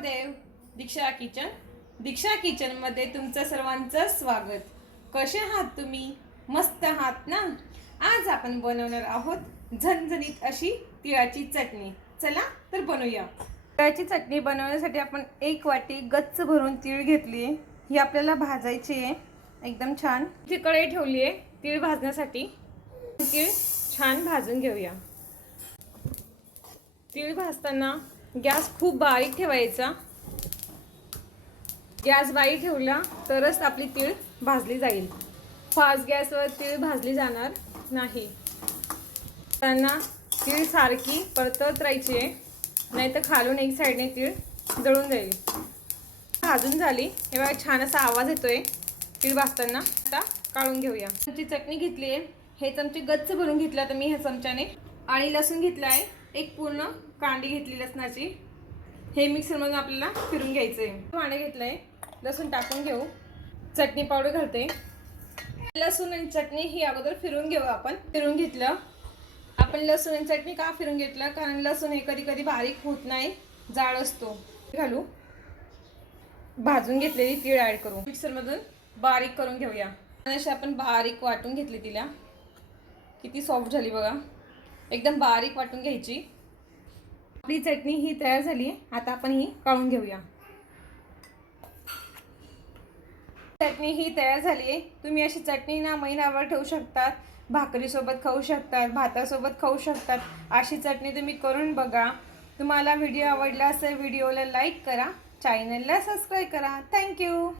महादेव. दीक्षा kitchen मध्ये तुमचं सर्वांचं स्वागत. कसे आहात तुम्ही? मस्त आहात ना? आज आपण बनवणार आहोत झणझणीत अशी तिळाची चटणी. चला तर बनवूया. तिळाची चटणी बनवण्यासाठी आपण 1 वाटी गच्च भरून तीळ घेतली. ही आपल्याला भाजायची आहे एकदम छान. ती कढई ठेवली आहे तीळ भाजण्यासाठी. तीळ छान भाजून घेऊया. तीळ भाजताना गॅस खूप बारीक ठेवायचा. गॅस बारीक ठेवला तरच आपली तीळ भाजली जाईल. फास्ट गॅसवर तीळ भाजली जाणार नाही. त्यांना तीळ सारखी परतत राहायची आहे, नाही तर खालून एक साईडने तीळ जळून जाईल. भाजून झाली. हे बघा छान असा आवाज येतोय तीळ भाजताना. आता काढून घेऊया. चमची चटणी घेतली आहे. हे चमचे गच्च भरून घेतला तर मी ह्या चमच्याने. आणि लसूण घेतला आहे. एक पूर्ण कांडी घेतली लसणाची. हे मिक्सरमधून आपल्याला फिरून घ्यायचं आहे. कांडे घेतलंय. लसूण टाकून घेऊ. चटणी पावडर घालते. लसूण आणि चटणी ही अगोदर फिरून घेऊ आपण. फिरून घेतलं. आपण लसूण आणि चटणी का फिरून घेतलं? कारण लसूण हे कधी कधी बारीक होत नाही, जाड असतो. घालू. भाजून घेतलेली तीळ ऍड करू. मिक्सरमधून बारीक करून घेऊया. आणि अशी आपण बारीक वाटून घेतली तिला. किती सॉफ्ट झाली बघा. एकदम बारीक वाटून घ्यायची. आपली चटणी ही तयार झाली. आता आपण ही काढून घेऊया. चटणी ही तयार झाली आहे. तुम्ही अशी चटणी ना महिनाभर ठेवू शकतात. भाकरीसोबत खाऊ शकतात, भातासोबत खाऊ शकतात. अशी चटणी तुम्ही करून बघा. तुम्हाला व्हिडिओ आवडला असेल व्हिडिओला लाईक करा, चॅनलला सबस्क्राईब करा. थँक्यू.